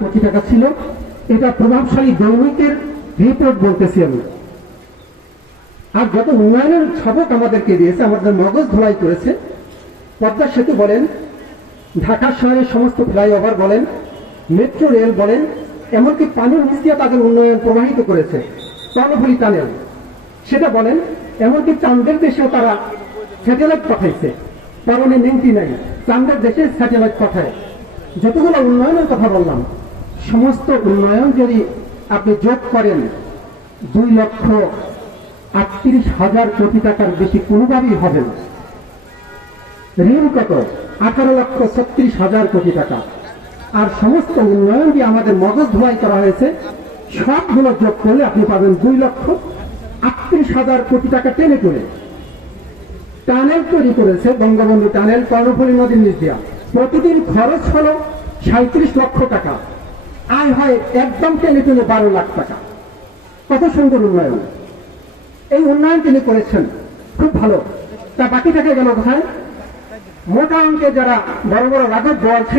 কোটি টাকা ছিল। এটা প্রভাবশালী দৈনিকের রিপোর্ট বলতেছি আমি। আর যত উন্নয়নের সবক আমাদেরকে দিয়েছে, আমাদের মগজ ধোলাই করেছে। পদ্মা সেতু বলেন, ঢাকা শহরের সমস্ত ফ্লাইওভার বলেন, মেট্রো রেল বলেন, এমনকি পানির নিচ দিয়ে তাদের উন্নয়ন প্রবাহিত করেছে। কর্ণফুলী টানেল সেটা বলেন, এমনকি চাঁদের দেশেও তারা স্যাটেলাইট পাঠাইছে। পরনে নেংটি নাই, চাঁদের দেশে স্যাটেলাইট পাঠায়। যতগুলো উন্নয়নের কথা বললাম, সমস্ত উন্নয়ন যদি আপনি যোগ করেন 2,38,000 কোটি টাকার বেশি কোনোভাবেই হবে না। ঋণ কত? 18,36,000 কোটি টাকা। আর সমস্ত উন্নয়ন দিয়ে আমাদের মগজ ধোলাই করা হয়েছে, সবগুলো যোগ করলে আপনি পাবেন 2,38,000 কোটি টাকা টেনে টুনে। টানেল তৈরি করেছে বঙ্গবন্ধু টানেল, কর্ণফুলী নদীর নিচ দিয়া। প্রতিদিন খরচ হলো 37 লক্ষ টাকা, আয় হয় একদম টেনে টুনে 12 লাখ টাকা। কত সুন্দর উন্নয়ন! এই উন্নয়ন তিনি করেছেন, খুব ভালো। তা বাকি টাকা গেল কোথায়? মোটা অঙ্কে যারা বড় বড় রাজক দল ছিল